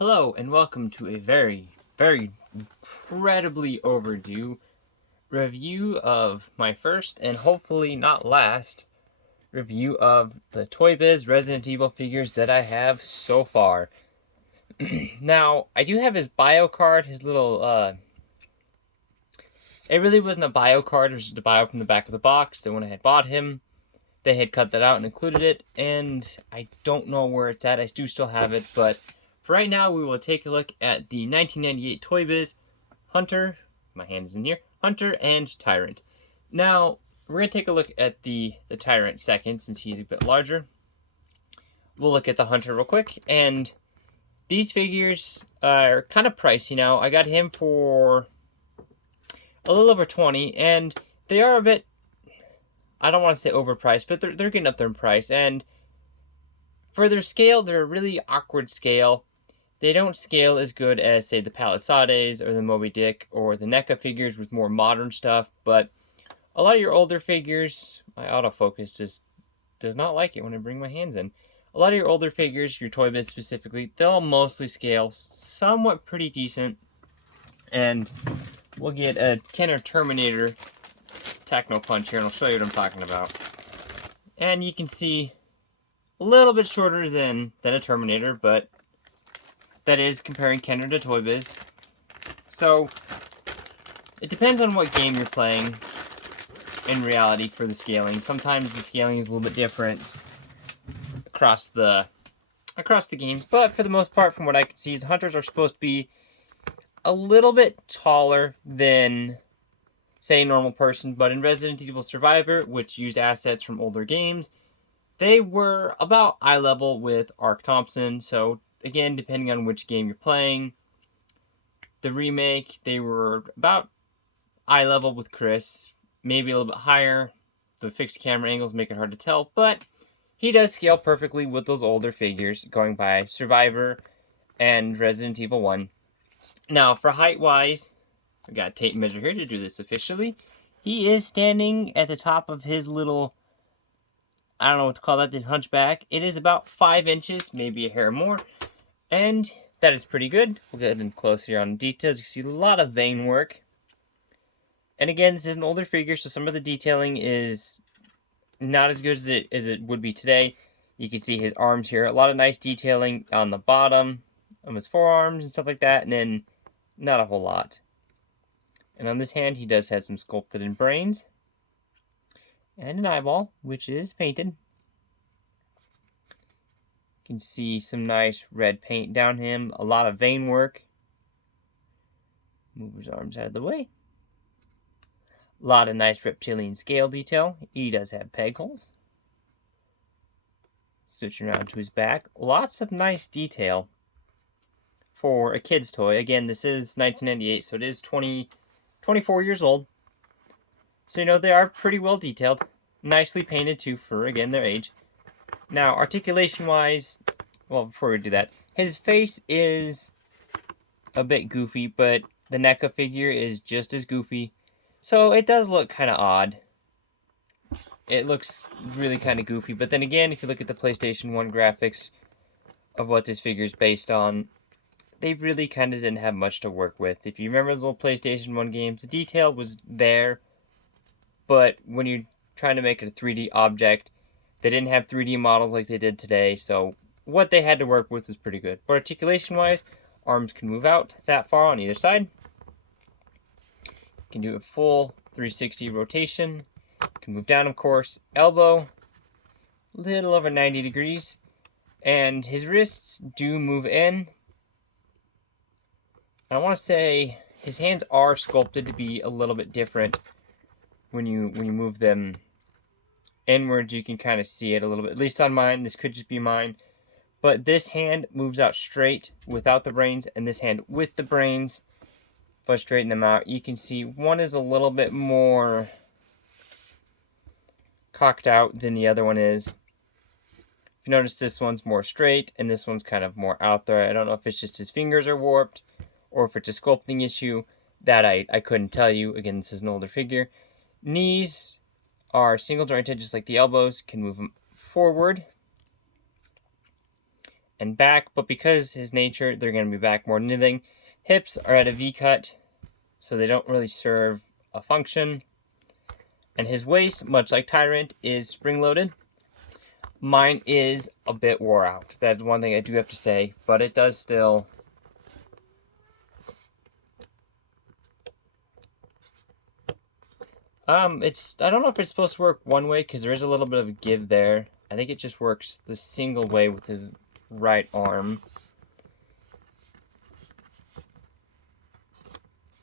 Hello and welcome to a very incredibly overdue review of my first and hopefully not last review of the toybiz Resident Evil figures that I have so far. Now, I do have his bio card, his little, it really wasn't a bio card, it was just a bio from the back of the box. That when I had bought him, they had cut that out and included it, and I don't know where it's at. I do still have it, but for right now, we will take a look at the 1998 toybiz Hunter. My hand is in here. Hunter and Tyrant. Now, we're going to take a look at the Tyrant second, since he's a bit larger. We'll look at the Hunter real quick, and these figures are kind of pricey now. I got him for a little over 20, and they are a bit, I don't want to say overpriced, but they're getting up there in price. And for their scale, they're a really awkward scale. They don't scale as good as, say, the Palisades or the Moby Dick or the NECA figures with more modern stuff, but a lot of your older figures, my autofocus just does not like it when I bring my hands in. A lot of your older figures, your toybiz specifically, they'll mostly scale somewhat pretty decent, and we'll get a Kenner Terminator Techno Punch here, and I'll show you what I'm talking about. And you can see a little bit shorter than a Terminator, but that is comparing Kenner to toybiz. So it depends on what game you're playing in reality for the scaling. Sometimes the scaling is a little bit different across the games, but for the most part, from what I can see, the Hunters are supposed to be a little bit taller than, say, a normal person. But in Resident Evil Survivor, which used assets from older games, they were about eye level with Ark Thompson. So again, depending on which game you're playing, the remake, they were about eye level with Chris, maybe a little bit higher. The fixed camera angles make it hard to tell, but he does scale perfectly with those older figures, going by Survivor and Resident Evil 1. Now, for height-wise, I've got a tape measure here to do this officially. He is standing at the top of his little, I don't know what to call that, this hunchback. It is about 5 inches, maybe a hair more, and that is pretty good. We'll get in close here on details. You see a lot of vein work. And again, this is an older figure, so some of the detailing is not as good as it would be today. You can see his arms here. A lot of nice detailing on the bottom of his forearms and stuff like that, and then not a whole lot. And on this hand, he does have some sculpted in brains. And an eyeball, which is painted. You can see some nice red paint down him. A lot of vein work. Move his arms out of the way. A lot of nice reptilian scale detail. He does have peg holes. Switching around to his back. Lots of nice detail for a kid's toy. Again, this is 1998, so it is 24 years old. So, you know, they are pretty well detailed. Nicely painted, too, for, again, their age. Now, articulation-wise, well, before we do that, his face is a bit goofy, but the NECA figure is just as goofy. So it does look kind of odd. It looks really kind of goofy. But then again, if you look at the PlayStation 1 graphics of what this figure is based on, they really kind of didn't have much to work with. If you remember those old PlayStation 1 games, the detail was there. But when you're trying to make it a 3D object, they didn't have 3D models like they did today. So what they had to work with was pretty good. But articulation-wise, arms can move out that far on either side. Can do a full 360 rotation. Can move down, of course. Elbow, a little over 90 degrees. And his wrists do move in. I want to say his hands are sculpted to be a little bit different when you move them inwards. You can kind of see it a little bit. At least on mine. This could just be mine. But this hand moves out straight without the brains, and this hand with the brains. If I straighten them out, you can see one is a little bit more cocked out than the other one is. If you notice, this one's more straight, and this one's kind of more out there. I don't know if it's just his fingers are warped, or if it's a sculpting issue. That I couldn't tell you. Again, this is an older figure. Knees are single jointed, just like the elbows. Can move them forward. and back, but because his nature, they're going to be back more than anything. Hips are at a V-cut, so they don't really serve a function. And his waist, much like Tyrant, is spring-loaded. Mine is a bit wore out. That's one thing I do have to say, but it does still... I don't know if it's supposed to work one way, because there is a little bit of a give there. I think it just works the single way with his right arm.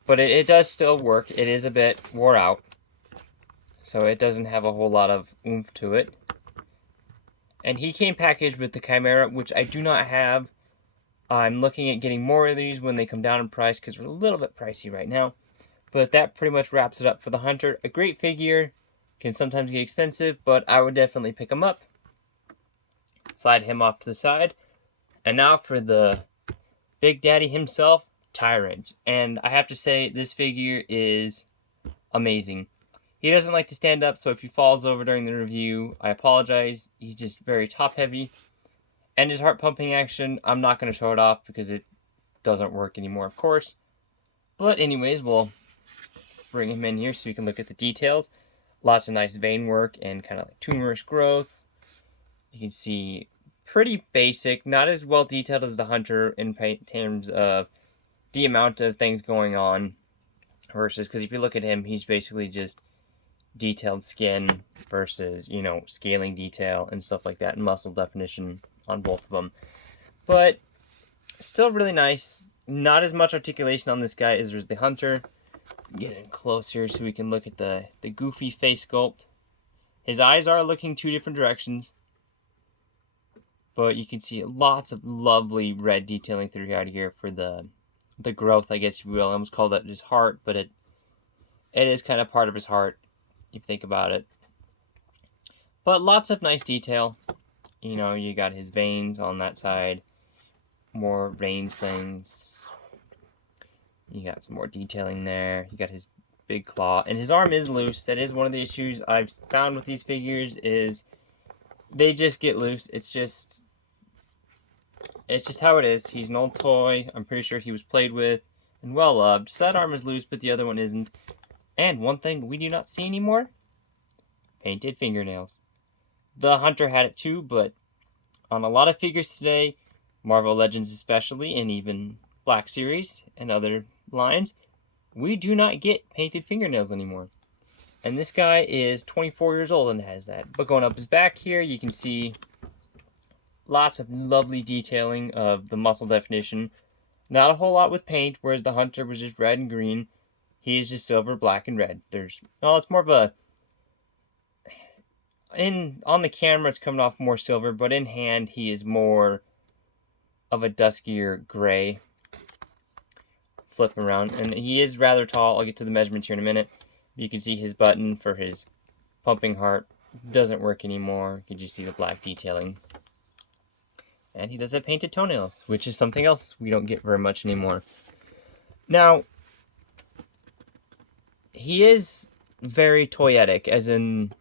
But it does still work. It is a bit wore out, so it doesn't have a whole lot of oomph to it. And he came packaged with the Chimera, which I do not have. I'm looking at getting more of these when they come down in price, because they're a little bit pricey right now. But that pretty much wraps it up for the Hunter. A great figure, can sometimes get expensive, but I would definitely pick him up. Slide him off to the side. And now for the Big Daddy himself, Tyrant. And I have to say, this figure is amazing. He doesn't like to stand up, so if he falls over during the review, I apologize. He's just very top heavy. And his heart pumping action, I'm not going to show it off because it doesn't work anymore, of course. But anyways, we'll bring him in here so we can look at the details. Lots of nice vein work and kind of like tumorous growths. You can see pretty basic, not as well detailed as the Hunter in terms of the amount of things going on versus, because if you look at him, he's basically just detailed skin versus, you know, scaling detail and stuff like that, and muscle definition on both of them. But still really nice. Not as much articulation on this guy as there's the Hunter. Get in closer so we can look at the goofy face sculpt. His eyes are looking two different directions, but you can see lots of lovely red detailing throughout here for the growth, I guess you will. I almost call that his heart, but it is kind of part of his heart, if you think about it. But lots of nice detail. You know, you got his veins on that side, more veins things. You got some more detailing there. You got his big claw, and his arm is loose. That is one of the issues I've found with these figures, is they just get loose. It's just how it is. He's an old toy. I'm pretty sure he was played with and well loved. So that arm is loose, but the other one isn't. And one thing we do not see anymore, painted fingernails. The Hunter had it too, but on a lot of figures today, Marvel Legends especially, and even Black Series and other lines, we do not get painted fingernails anymore. And this guy is 24 years old and has that. But going up his back here, you can see lots of lovely detailing of the muscle definition. Not a whole lot with paint, whereas the Hunter was just red and green. He is just silver, black, and red. It's more of a... on the camera, it's coming off more silver, but in hand, he is more of a duskier gray. Flip him around, and he is rather tall. I'll get to the measurements here in a minute. You can see his button for his pumping heart doesn't work anymore. You can just see the black detailing. And he does have painted toenails, which is something else we don't get very much anymore. Now, he is very toyetic, as in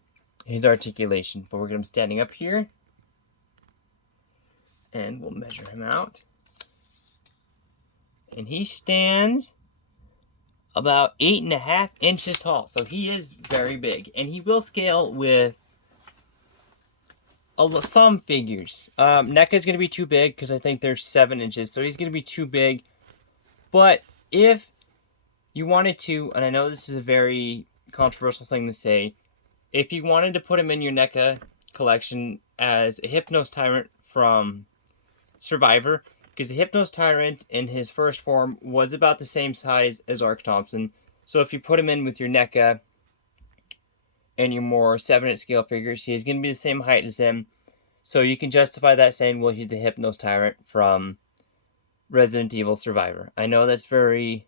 his articulation, but we're going to be standing up here, and we'll measure him out. And he stands about 8.5 inches tall, so he is very big, and he will scale with some figures. NECA is going to be too big because I think they're 7 inches, so he's going to be too big. But if you wanted to, and I know this is a very controversial thing to say, if you wanted to put him in your NECA collection as a Hypnos Tyrant from Survivor, because the Hypnos Tyrant in his first form was about the same size as Ark Thompson, so if you put him in with your NECA and your more 7-inch scale figures, he's going to be the same height as him, so you can justify that saying, well, he's the Hypnos Tyrant from Resident Evil Survivor. I know that's very,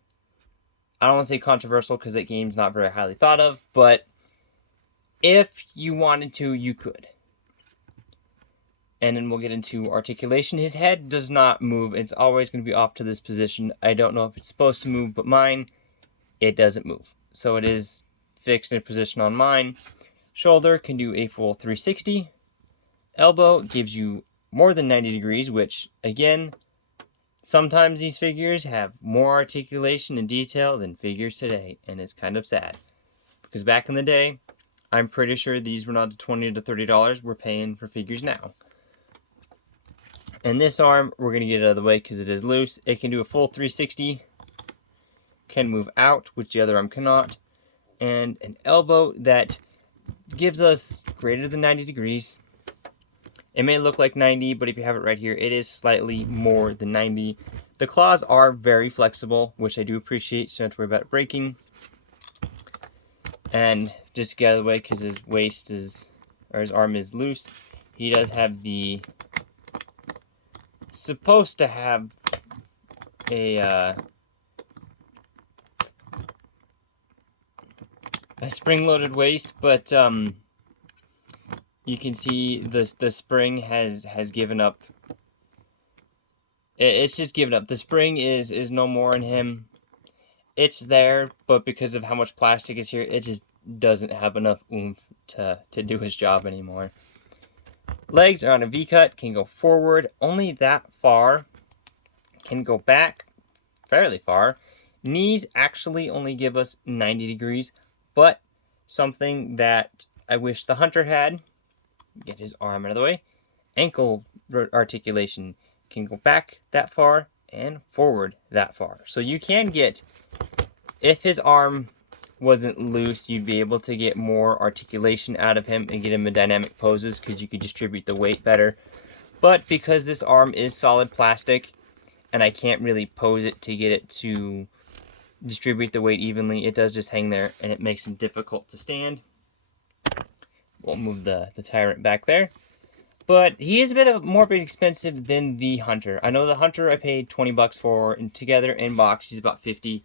I don't want to say controversial because that game's not very highly thought of, but if you wanted to, you could. And then we'll get into articulation. His head does not move. It's always going to be off to this position. I don't know if it's supposed to move, but mine, it doesn't move. So it is fixed in position on mine. Shoulder can do a full 360. Elbow gives you more than 90 degrees, which, again, sometimes these figures have more articulation and detail than figures today, and it's kind of sad. Because back in the day, I'm pretty sure these were not the $20 to $30 we're paying for figures now. And this arm, we're going to get it out of the way because it is loose. It can do a full 360, can move out, which the other arm cannot, and an elbow that gives us greater than 90 degrees. It may look like 90, but if you have it right here, it is slightly more than 90. The claws are very flexible, which I do appreciate, so I don't have to worry about it breaking. And just to get out of the way, because his waist is, or his arm is loose, he does have the, supposed to have a spring-loaded waist, but you can see the spring has given up. It's just given up. The spring is no more in him. It's there, but because of how much plastic is here, it just doesn't have enough oomph to do his job anymore. Legs are on a V-cut, can go forward only that far, can go back fairly far. Knees actually only give us 90 degrees, but something that I wish the Hunter had, get his arm out of the way, ankle articulation, can go back that far and forward that far. So you can get, if his arm wasn't loose, you'd be able to get more articulation out of him and get him in dynamic poses because you could distribute the weight better. But because this arm is solid plastic and I can't really pose it to get it to distribute the weight evenly, it does just hang there and it makes him difficult to stand. We'll move the Tyrant back there. But he is a bit more expensive than the Hunter. I know the Hunter I paid 20 bucks for, and together in box he's about 50.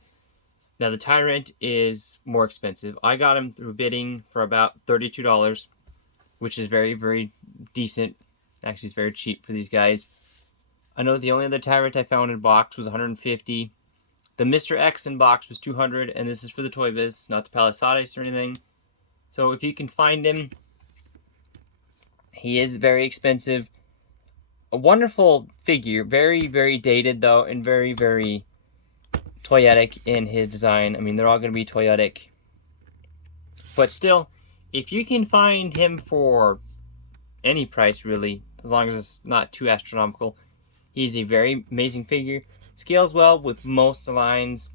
Now the Tyrant is more expensive. I got him through bidding for about $32, which is very, very decent. Actually, it's very cheap for these guys. I know the only other Tyrant I found in box was 150. The Mr. X in box was 200, and this is for the toybiz, not the Palisades or anything. So if you can find him, he is very expensive. A wonderful figure, very, very dated though, and very, very toyetic in his design. I mean, they're all going to be toyetic. But still, if you can find him for any price really, as long as it's not too astronomical, he's a very amazing figure. Scales well with most lines.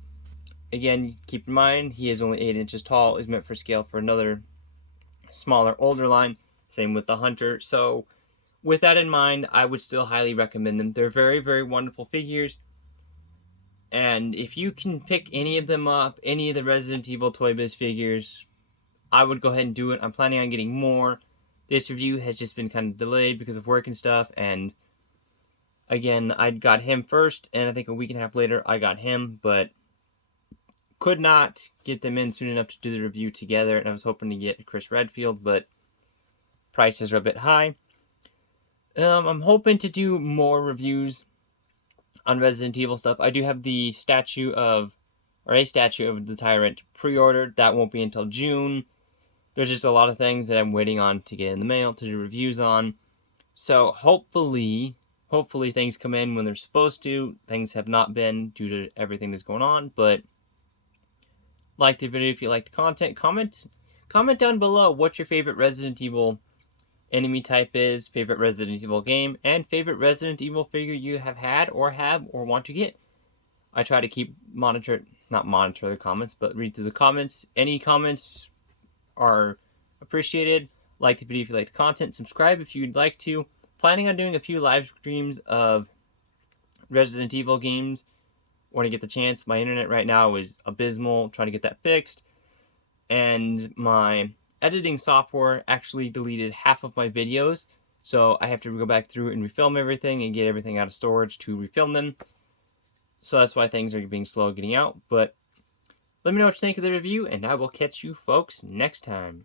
Again, keep in mind, he is only 8 inches tall, is meant for scale for another smaller, older line. Same with the Hunter. So with that in mind, I would still highly recommend them. They're very, very wonderful figures. And if you can pick any of them up, any of the Resident Evil toybiz figures, I would go ahead and do it. I'm planning on getting more. This review has just been kind of delayed because of work and stuff. And again, I got him first, and I think a week and a half later I got him, but could not get them in soon enough to do the review together. And I was hoping to get Chris Redfield, but prices are a bit high. I'm hoping to do more reviews on Resident Evil stuff. I do have the statue of, or a statue of the Tyrant pre-ordered. That won't be until June. There's just a lot of things that I'm waiting on to get in the mail to do reviews on. So hopefully things come in when they're supposed to. Things have not been due to everything that's going on, but like the video if you like the content. Comment down below what your favorite Resident Evil enemy type is, favorite Resident Evil game, and favorite Resident Evil figure you have had or have or want to get. I try to keep not monitor the comments, but read through the comments. Any comments are appreciated. Like the video if you like the content. Subscribe if you'd like to. Planning on doing a few live streams of Resident Evil games when I get the chance. My internet right now is abysmal. Trying to get that fixed. And my editing software actually deleted half of my videos, so I have to go back through and refilm everything and get everything out of storage to refilm them. So that's why things are being slow getting out. But let me know what you think of the review, and I will catch you folks next time.